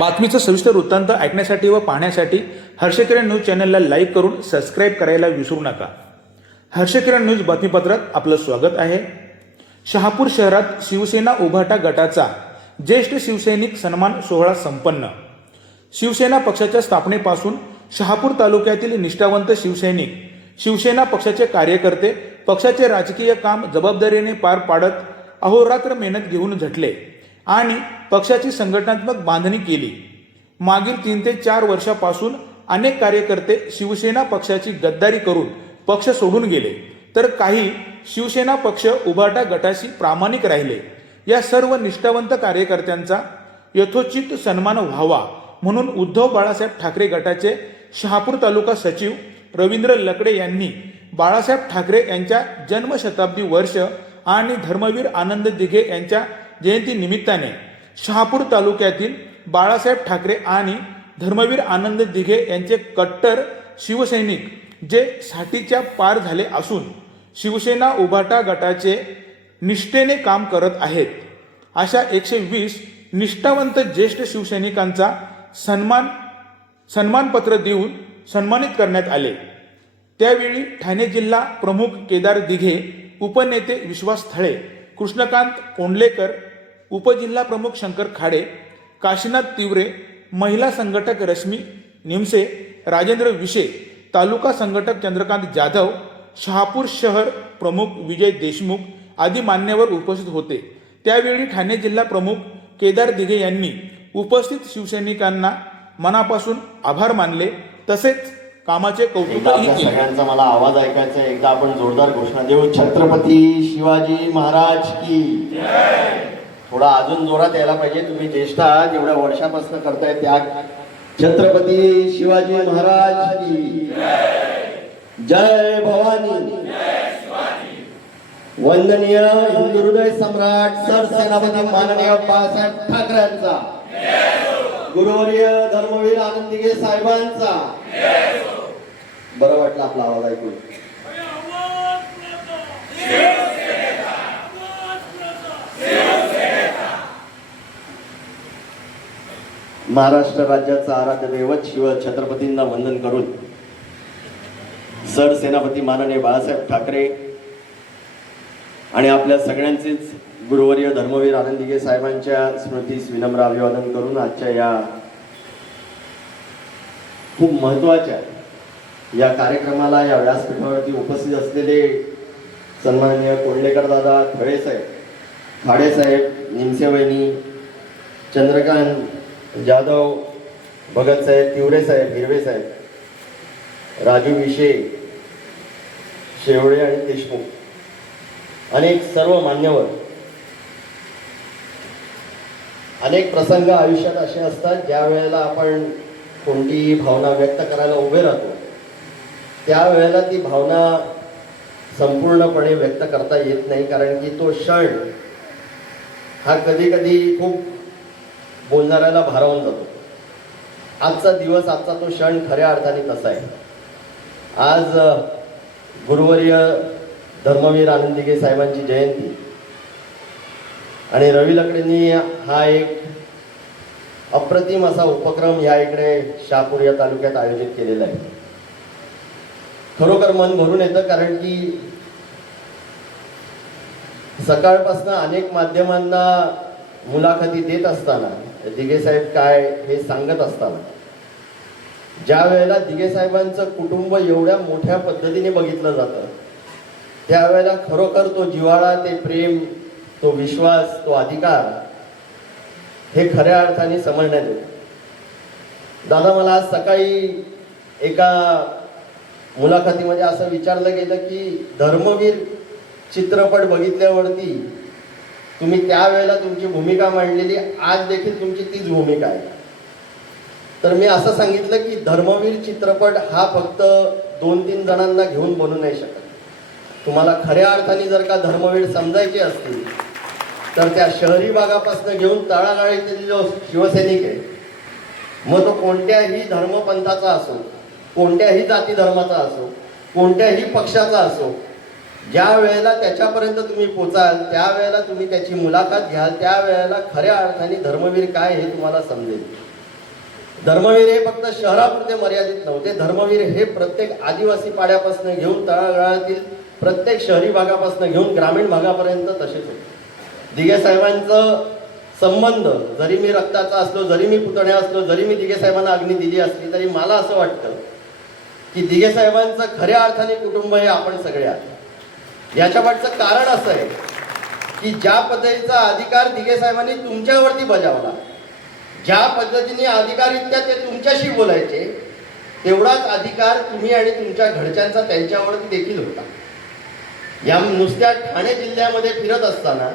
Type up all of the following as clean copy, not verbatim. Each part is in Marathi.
बातमीचं सविस्तर वृत्तांत ऐकण्यासाठी व पाहण्यासाठी हर्षकिरण न्यूज चॅनलला लाईक करून सबस्क्राईब करायला विसरू नका. हर्षकिरण न्यूज बातमीपत्रात आपलं स्वागत आहे. शहापूर शहरात शिवसेना उभाटा गटाचा ज्येष्ठ शिवसैनिक सन्मान सोहळा संपन्न. शिवसेना पक्षाच्या स्थापनेपासून शहापूर तालुक्यातील निष्ठावंत शिवसैनिक, शिवसेना पक्षाचे कार्यकर्ते पक्षाचे राजकीय काम जबाबदारीने पार पाडत अहोरात्र मेहनत घेऊन झटले आणि पक्षाची संघटनात्मक बांधणी केली. मागील 3 ते 4 वर्षापासून अनेक कार्यकर्ते शिवसेना पक्षाची गद्दारी करून पक्ष सोडून गेले, तर काही शिवसेना पक्ष उभाटा गटाशी प्रामाणिक राहिले. या सर्व निष्ठावंत कार्यकर्त्यांचा यथोचित सन्मान व्हावा म्हणून उद्धव बाळासाहेब ठाकरे गटाचे शहापूर तालुका सचिव रवींद्र लकडे यांनी बाळासाहेब ठाकरे यांच्या जन्मशताब्दी वर्ष आणि धर्मवीर आनंद दिघे यांच्या जयंती निमित्ताने शहापूर तालुक्यातील बाळासाहेब ठाकरे आणि धर्मवीर आनंद दिघे यांचे कट्टर शिवसैनिक जे साठीच्या पार झाले असून शिवसेना उभाटा गटाचे निष्ठेने काम करत आहेत, अशा 120 निष्ठावंत ज्येष्ठ शिवसैनिकांचा सन्मानपत्र देऊन सन्मानित करण्यात आले. त्यावेळी ठाणे जिल्हा प्रमुख केदार दिघे, उपनेते विश्वास थळे, कृष्णकांत कोंडलेकर, उपजिल्हा प्रमुख शंकर खाडे, काशीनाथ तिवरे, महिला संघटक रश्मी निमसे, राजेंद्र विशे, तालुका संघटक चंद्रकांत जाधव, शहापूर शहर प्रमुख विजय देशमुख आदी मान्यवर उपस्थित होते. त्यावेळी ठाणे जिल्हा प्रमुख केदार दिघे यांनी उपस्थित शिवसैनिकांना मनापासून आभार मानले, तसेच कामाचे कौतुकही केले. सगळ्यांचा मला आवाज ऐकायचा आहे. एकदा आपण जोरदार घोषणा देऊ. छत्रपती शिवाजी महाराज की जय. थोडा अजून जोरात यायला पाहिजे. तुम्ही ज्येष्ठ आहात, एवढ्या वर्षापासून करताय त्याग. छत्रपती शिवाजी महाराज की जय. जय भवानी. वंदनीय हिंदू हृदय सम्राट सरसेनापती माननीय बाळासाहेब ठाकरेंचा, गुरुवर्य धर्मवीर आनंद दिघे साहेबांचा. बरं वाटलं आपला आवाज ऐकून. महाराष्ट्र राज्याचा आराध्य दैवत शिव छत्रपतींना वंदन करून सरसेनापती माननीय बाळासाहेब ठाकरे आणि आपल्या सगळ्यांचेच गुरुवर्य धर्मवीर आनंद दिघे साहेबांच्या स्मृतीस विनम्र अभिवादन करून आजच्या या खूप महत्वाच्या या कार्यक्रमाला, या व्यासपीठावरती उपस्थित असलेले सन्माननीय कोंडलेकर दादा, थळे साहेब, खाडे साहेब, निमसे वहिनी, चंद्रकांत जाधव, भगत साहेब, तिवरे साहेब, हिरवे साहेब, राजू विशे, शेवळे आणि देशमुख, अनेक सर्व मान्यवर. अनेक प्रसंग आयुष्यात असे असतात ज्या वेळेला आपण कोणतीही भावना व्यक्त करायला उभे राहतो, त्यावेळेला ती भावना संपूर्णपणे व्यक्त करता येत नाही, कारण की तो क्षण हा कधी कधी खूप बोलणाऱ्याला भारावून जातो. आजचा दिवस, आजचा तो क्षण खऱ्या अर्थाने तसा आहे. आज गुरुवर्य धर्मवीर आनंद दिघे साहेबांची जयंती आणि रवी लकडेंनी हा एक अप्रतिम असा उपक्रम या इकडे शहापूर या तालुक्यात आयोजित केलेला आहे. खरोखर मन भरून येतं, कारण की सकाळपासून अनेक माध्यमांना मुलाखती देत असताना दिघे साहेब काय हे सांगत असताना, ज्या वेळेला दिघे साहेबांचं कुटुंब एवढ्या मोठ्या पद्धतीने बघितलं जातं, त्यावेळेला खरोखर तो जिव्हाळा, ते प्रेम, तो विश्वास, तो अधिकार हे खऱ्या अर्थाने समजण्यात येतं. दादा, मला आज सकाळी एका मुलाखतीमध्ये असं विचारलं गेलं की धर्मवीर चित्रपट बघितल्यावरती तुम्ही त्यावेळेला तुमची भूमिका मांडलेली, आज देखील तुमची तीच भूमिका आहे. तर मी असं सांगितलं की धर्मवीर चित्रपट हा फक्त 2-3 जणांना घेऊन बनू नाही शकत. तुम्हाला खऱ्या अर्थाने जर का धर्मवीर समजायचे असतील तर त्या शहरी भागापासून घेऊन तळागाळीतील जो शिवसैनिक आहे, मग तो कोणत्याही धर्मपंथाचा असो, कोणत्याही जाती धर्माचा असो, कोणत्याही पक्षाचा असो, ज्या वेळेला त्याच्यापर्यंत तुम्ही पोचाल, त्यावेळेला तुम्ही त्याची मुलाखत घ्याल, त्यावेळेला खऱ्या अर्थाने धर्मवीर काय हे तुम्हाला समजेल. धर्मवीर हे फक्त शहरापुरते मर्यादित नव्हते. धर्मवीर हे प्रत्येक आदिवासी पाड्यापासून घेऊन तळागाळातील प्रत्येक शहरी भागापासून घेऊन ग्रामीण भागापर्यंत तसेच होते. दिघे साहेबांचं संबंध, जरी मी रक्ताचा असलो, जरी मी पुतण्या असलो, जरी मी दिघे साहेबांना अग्नी दिली असली, तरी मला असं वाटतं की दिघे साहेबांचं खऱ्या अर्थाने कुटुंब हे आपण सगळे आहात. याच्या पाठचं कारण असं आहे की ज्या पद्धतीचा अधिकार दिघे साहेबांनी तुमच्यावरती बजावला, ज्या पद्धतीने अधिकाररित्या ते तुमच्याशी बोलायचे, तेवढाच अधिकार तुम्ही आणि तुमच्या घरच्यांचा त्यांच्यावरती देखील होता. या नुसत्या ठाणे जिल्ह्यामध्ये फिरत असताना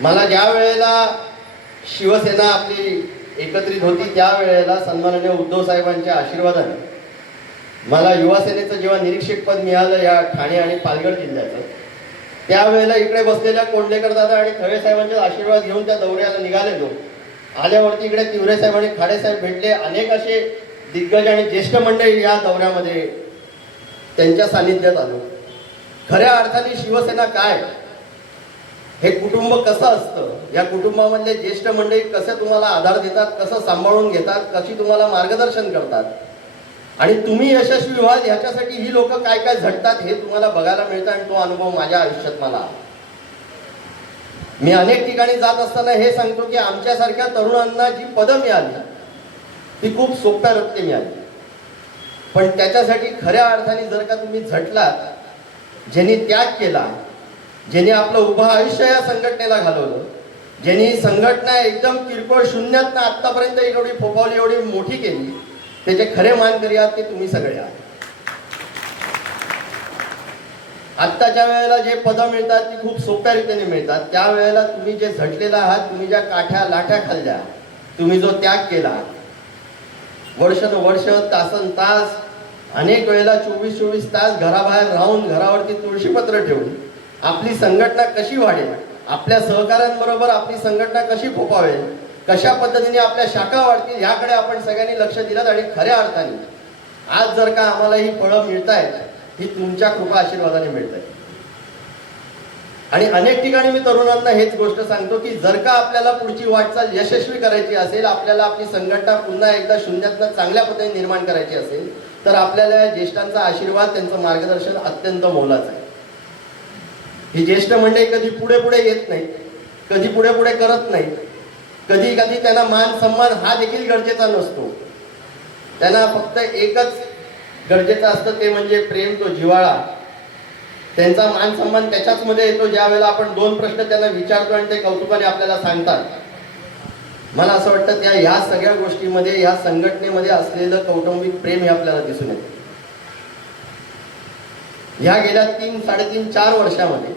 मला ज्या वेळेला शिवसेना आपली एकत्रित होती, त्यावेळेला सन्माननीय उद्धव साहेबांच्या आशीर्वादाने मला युवासेनेचं जेव्हा निरीक्षकपद मिळालं या ठाणे आणि पालघर जिल्ह्याचं, त्यावेळेला इकडे बसलेल्या कोंडलेकर दादा आणि थवे साहेबांचे आशीर्वाद घेऊन त्या दौऱ्याला निघालेलो. आल्यावरती इकडे तिवरे साहेब आणि खाडे साहेब भेटले. अनेक असे दिग्गज आणि ज्येष्ठ मंडळी या दौऱ्यामध्ये त्यांच्या सानिध्यात आलो. खऱ्या अर्थाने शिवसेना काय, हे कुटुंब कसं असतं, या कुटुंबामधले ज्येष्ठ मंडळी कसे तुम्हाला आधार देतात, कसं सांभाळून घेतात, कशी तुम्हाला मार्गदर्शन करतात आणि तुम्ही यशस्वी व्हाल ह्याच्यासाठी ही लोक काय काय झटतात हे तुम्हाला बघायला मिळतं. आणि तो अनुभव माझ्या आयुष्यात मला आला. मी अनेक ठिकाणी जात असताना हे सांगतो की आमच्यासारख्या तरुणांना जी पदं मिळाली ती खूप सोप्या रस्ते मिळाली, पण त्याच्यासाठी खऱ्या अर्थाने जर का तुम्ही झटलात, ज्यांनी त्याग केला, ज्यांनी आपलं उभं आयुष्य या संघटनेला घालवलं, ज्यांनी संघटना एकदम किरकोळ शून्यात ना आत्तापर्यंत एवढी फोफावली, एवढी मोठी केली, त्याचे खरे मानकरी आहात ते तुम्ही सगळे आहात. आत्ताच्या वेळेला जे पदं मिळतात ती खूप सोप्या रीतीने मिळतात. त्यावेळेला तुम्ही जे झटलेला आहात, तुम्ही ज्या काठ्या लाठ्या खाल्ल्या, तुम्ही जो त्याग केला, वर्षानुवर्ष तासन तास, अनेक वेळेला 24-24 तास घराबाहेर राहून, घरावरती तुळशीपत्र ठेवून आपली संघटना कशी वाढेल, आपल्या सहकाऱ्यांबरोबर आपली संघटना कशी फोफावेल, कशा पद्धतीने आपल्या शाखा वाढतील, याकडे आपण सगळ्यांनी लक्ष दिलं. आणि खऱ्या अर्थाने आज जर का आम्हाला ही फळं मिळतायत, ही तुमच्या कृपा आशीर्वादाने मिळत आहे. आणि अनेक ठिकाणी मी तरुणांना हेच गोष्ट सांगतो की जर का आपल्याला पुढची वाटचाल यशस्वी करायची असेल, आपल्याला आपली संघटना पुन्हा एकदा शून्यातनं चांगल्या पद्धतीने निर्माण करायची असेल, तर आपल्याला या ज्येष्ठांचा आशीर्वाद, त्यांचं मार्गदर्शन अत्यंत मोलाचं आहे. ही ज्येष्ठ मंडळी कधी पुढे पुढे येत नाहीत, कधी पुढे पुढे करत नाहीत, कधी कधी त्यांना मान सन्मान हा देखील गरजेचा नसतो. त्यांना फक्त एकच गरजेचं असतं, ते म्हणजे प्रेम, तो जिव्हाळा. त्यांचा मान सन्मान त्याच्याच मध्ये येतो ज्या वेळेला आपण 2 प्रश्न त्यांना विचारतो आणि ते कौतुकाने आपल्याला सांगतात. मला असं वाटतं त्या ह्या सगळ्या गोष्टीमध्ये, ह्या संघटनेमध्ये असलेलं कौटुंबिक प्रेम हे आपल्याला दिसून येतं. ह्या गेल्या 3, 3.5, 4 वर्षामध्ये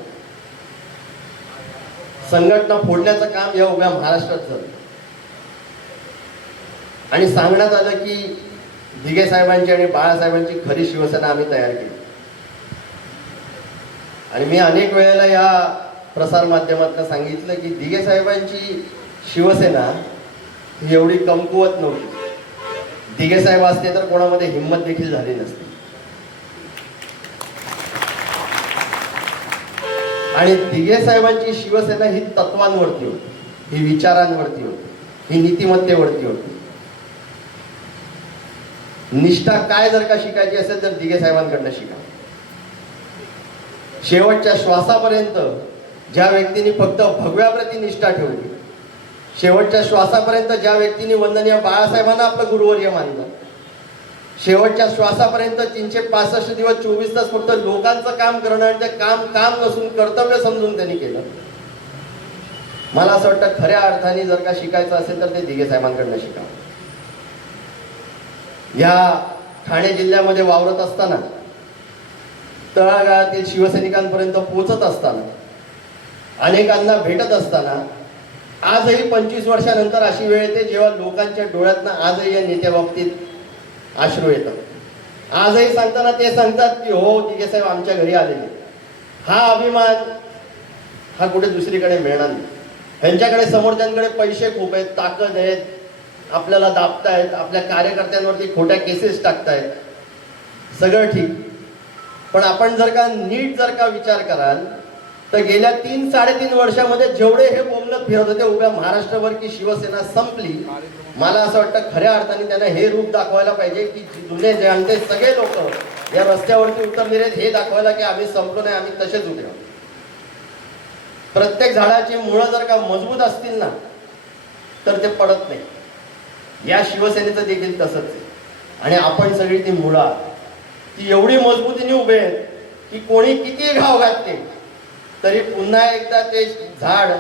संघटना फोडण्याचं काम या उभ्या महाराष्ट्रात झालं आणि सांगण्यात आलं की दिघे साहेबांची आणि बाळासाहेबांची खरी शिवसेना आम्ही तयार केली. आणि मी अनेक वेळेला या प्रसार माध्यमातून सांगितलं की दिघे साहेबांची शिवसेना ही एवढी कमकुवत नव्हती. दिघे साहेब असते तर कोणामध्ये हिंमत देखील झाली नसती. आणि दिघे साहेबांची शिवसेना ही तत्वांवरती होती, ही विचारांवरती होती, ही नीतिमत्तेवरती होती. निष्ठा काय जर का शिकायची असेल तर दिघे साहेबांकडनं शिका. शेवटच्या श्वासापर्यंत ज्या व्यक्तींनी फक्त भगव्याप्रती निष्ठा ठेवली, शेवटच्या श्वासापर्यंत ज्या व्यक्तींनी वंदनीय बाळासाहेबांना आपलं गुरुवर्य मानलं, शेवटच्या श्वासापर्यंत 365 दिवस 24 तास फक्त लोकांचं काम करणं आणि ते काम नसून कर्तव्य समजून त्यांनी केलं. मला असं वाटतं खऱ्या अर्थाने जर का शिकायचं असेल तर ते दिघे साहेबांकडनं शिका. या ठाणे जिल्ह्यामध्ये वावरत असताना, तळागाळातील शिवसैनिकांपर्यंत पोहोचत असताना, अनेकांना भेटत असताना, आजही 25 वर्षानंतर अशी वेळ येते जेव्हा लोकांच्या डोळ्यातनं आजही या नेत्या बाबतीत अश्रू येतात. आजही सांगताना ते सांगतात की हो दिघे साहेब आमच्या घरी आलेले. हा अभिमान हा कुठे दुसरीकडे मिळणार नाही. ह्यांच्याकडे समोरच्यांकडे पैसे खूप आहेत, ताकद आहेत, आपल्याला दाबतायत, आपल्या कार्यकर्त्यांवरती खोट्या केसेस टाकतायत, सगळं ठीक. पण आपण जर का नीट जर का विचार कराल तर गेल्या 3-3.5 वर्षामध्ये जेवढे हे बोंबलत फिरत होते उभ्या महाराष्ट्रावर की शिवसेना संपली. मला असं वाटतं खऱ्या अर्थाने त्यांना हे रूप दाखवायला पाहिजे की जुने जाणते सगळे लोक या रस्त्यावरती उतरलेले आहेत, हे दाखवायला की आम्ही संपलो नाही, आम्ही तसेच उभे आहोत. प्रत्येक झाडाची मुळं जर का मजबूत असतील ना तर ते पडत नाही. या शिवसेनेचं देखील तसंच आहे. आणि आपण सगळी ती मुळं आहात, ती एवढी मजबूतीने उभे आहेत की कोणी किती घाव घातले तरी पुन्हा एकदा ते झाड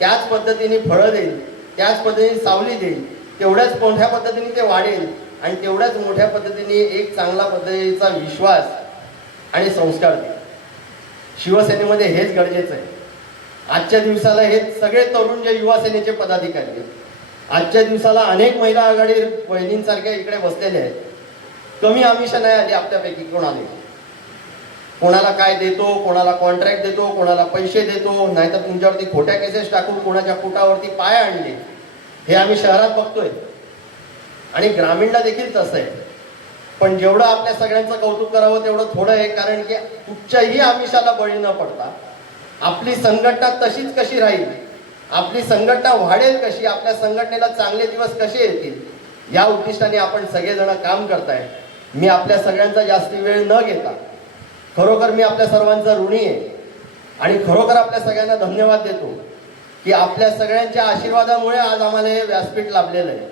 त्याच पद्धतीने फळं देईल, त्याच पद्धतीने सावली देईल, तेवढ्याच मोठ्या पद्धतीने ते वाढेल आणि तेवढ्याच मोठ्या पद्धतीने एक चांगला पद्धतीचा विश्वास आणि संस्कार देईल. शिवसेनेमध्ये हेच गरजेचं आहे. आजच्या दिवसाला हे सगळे तरुण जे युवा सेनेचे पदाधिकारी आहेत, आजच्या दिवसाला अनेक महिला आघाडी बहिणींसारख्या इकडे बसलेले आहेत. कमी आमिषा नाही आली आपल्यापैकी कोणाला काय देतो, कोणाला कॉन्ट्रॅक्ट देतो, कोणाला पैसे देतो, नाहीतर तुमच्यावरती खोट्या केसेस टाकून कोणाच्या पोटावरती पाय आणले, हे आम्ही शहरात बघतोय आणि ग्रामीणला देखील तसं आहे. पण जेवढं आपल्या सगळ्यांचं कौतुक करावं तेवढं थोडं आहे, कारण की कुठच्याही आमिषाला बळी न पडता आपली संघटना तशीच कशी राहील, आपली संघटना वाढेल कशी, आपल्या संघटनेला चांगले दिवस कसे येतील, या उद्दिष्टाने आपण सगळेजण काम करताय. मी आपल्या सगळ्यांचा जास्ती वेळ न घेता खरोखर मी आपल्या सर्वांचा ऋणी आहे आणि खरोखर आपल्या सगळ्यांना धन्यवाद देतो की आपल्या सगळ्यांच्या आशीर्वादामुळे आज आम्हाला हे व्यासपीठ लाभलेलं आहे.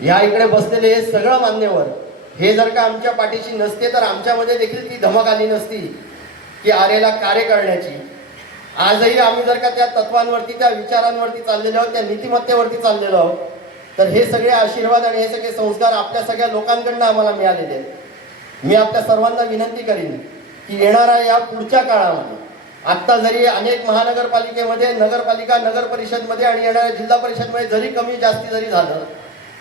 ह्या इकडे बसलेले हे सगळं मान्यवर हे जर का आमच्या पाठीशी नसते तर आमच्यामध्ये देखील ती धमक आली नसती की आरेला कार्य करण्याची. आजही आम्ही जर का त्या तत्वांवरती, त्या विचारांवरती चाललेलो आहोत, त्या नीतिमत्तेवरती चाललेलो आहोत, तर हे सगळे आशीर्वाद आणि हे सगळे संस्कार आपल्या सगळ्या लोकांकडनं आम्हाला मिळालेले आहेत. मी आपल्या सर्वांना विनंती करीन की येणाऱ्या या पुढच्या काळामध्ये, आत्ता जरी अनेक महानगरपालिकेमध्ये, नगरपालिका, नगर परिषदमध्ये आणि येणाऱ्या जिल्हा परिषदमध्ये जरी कमी जास्ती जरी झालं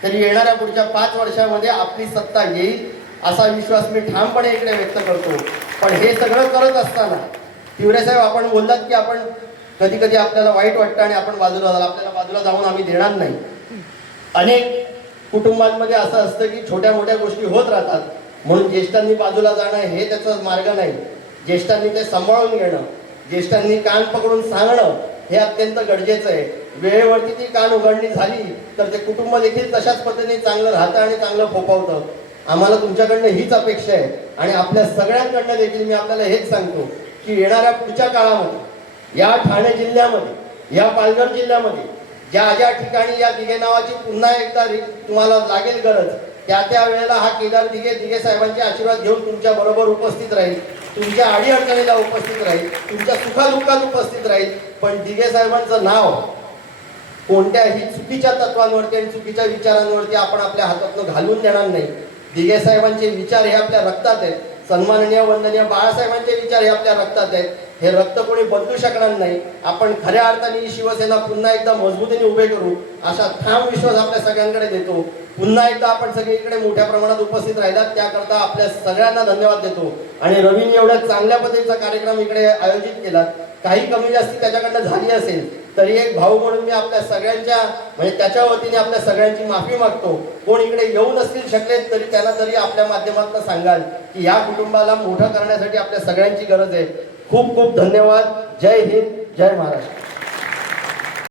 तरी येणाऱ्या पुढच्या 5 वर्षामध्ये आपली सत्ता येईल असा विश्वास मी ठामपणे इकडे व्यक्त करतो. पण हे सगळं करत असताना तिवरे साहेब, आपण बोललात की आपण कधी कधी आपल्याला वाईट वाटतं आणि आपण बाजूला झालं, आपल्याला बाजूला जाऊन आम्ही देणार नाही. अनेक कुटुंबांमध्ये असं असतं की छोट्या मोठ्या गोष्टी होत राहतात, म्हणून ज्येष्ठांनी बाजूला जाणं हे त्याचा मार्ग नाही. ज्येष्ठांनी ते सांभाळून घेणं, ज्येष्ठांनी कान पकडून सांगणं हे अत्यंत गरजेचं आहे. वेळेवरती ती कान उघडणी झाली तर ते कुटुंब देखील तशाच पद्धतीने चांगलं राहतं आणि चांगलं फोपावतं. आम्हाला तुमच्याकडनं हीच अपेक्षा आहे आणि आपल्या सगळ्यांकडनं देखील मी आपल्याला हेच सांगतो की येणाऱ्या पुढच्या काळामध्ये या ठाणे जिल्ह्यामध्ये, या पालघर जिल्ह्यामध्ये ज्या ज्या ठिकाणी या दिघे नावाची पुन्हा एकदा तुम्हाला लागेल गरज, त्या वेळेला हा केदार दिघे साहेबांचे आशीर्वाद घेऊन तुमच्या बरोबर उपस्थित राहील, तुमच्या अडीअडचणीला उपस्थित राहील, तुमच्या सुखादुःखात उपस्थित राहील. पण दिघे साहेबांचं नाव कोणत्याही चुकीच्या तत्वांवरती आणि चुकीच्या विचारांवरती आपण आपल्या हातातून घालून देणार नाही. दिघे साहेबांचे विचार हे आपल्या रक्तात आहेत. सन्माननीय वंदनीय बाळासाहेबांचे विचार हे आपल्या रक्तात आहेत. हे रक्त कोणी बदलू शकणार नाही. आपण खऱ्या अर्थाने ही शिवसेना पुन्हा एकदा मजबूतीने उभे करू अशा ठाम विश्वास आपल्या सगळ्यांकडे देतो. पुन्हा एकदा आपण सगळीकडे मोठ्या प्रमाणात उपस्थित राहिलात त्याकरता आपल्या सगळ्यांना धन्यवाद देतो. आणि रवीने एवढ्या चांगल्या पद्धतीचा कार्यक्रम इकडे आयोजित केला, काही कमी जास्ती त्याच्याकडनं झाली असेल तरी एक भाऊ म्हणून मी आपल्या सगळ्यांच्या म्हणजे त्याच्या वतीने आपल्या सगळ्यांची माफी मागतो. कोण इकडे येऊ नसतील शकले तरी त्यांना तरी आपल्या माध्यमातून सांगाल की या कुटुंबाला मोठं करण्यासाठी आपल्या सगळ्यांची गरज आहे. खूप खूप धन्यवाद. जय हिंद, जय महाराष्ट्र.